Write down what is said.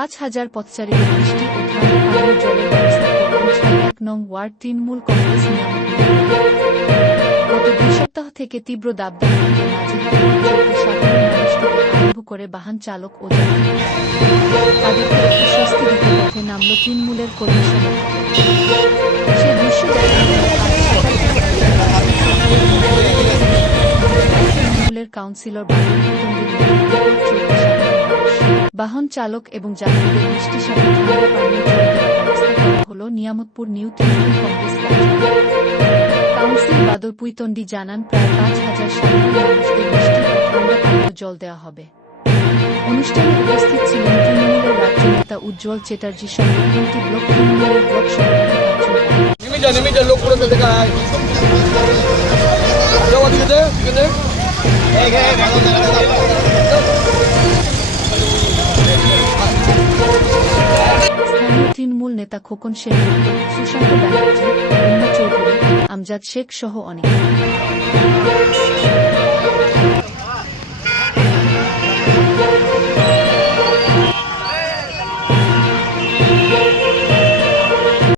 5,000 পথচারীদের বৃষ্টি ও ঠান্ডা পানীয় জলের ব্যবস্থা করবেন 6 নং ওয়ার্ড তৃণমূল কংগ্রেস গত 2 সপ্তাহ থেকে তীব্র দাবদাহে নাজেহাল চলতে সাধারণ মানুষ থেকে আরম্ভ করে বাহন চালক ও যাত্রী তাদেরকে একটু স্বস্তি দিতে পথে নামল তৃণমূলের কর্মী সমর্থক। সে দৃশ্য তৃণমূলের কাউন্সিলর বাহন চালক এবং যাত্রীদের বৃষ্টির সাথে ঠান্ডা পানীয় জল দেওয়ার ব্যবস্থা করা হল নিয়ামতপুর নিউ তৃণমূল কংগ্রেস কাউন্সিল বাদর পুইতন্ডি জানান প্রায় 5,000 সাধারণ মানুষদের বৃষ্টি ও ঠান্ডা পানীয় জল দেওয়া হবে। অনুষ্ঠানে উপস্থিত ছিলেন তৃণমূলের রাজ্য নেতা উজ্জ্বল চ্যাটার্জির সঙ্গে 3টি ব্লক তৃণমূলের ব্লক তৃণমূল নেতা খোকন সেন, সুশান্ত ব্যানার্জি, রুম্না চৌধুরী, আমজাদ শেখ সহ অনেকে।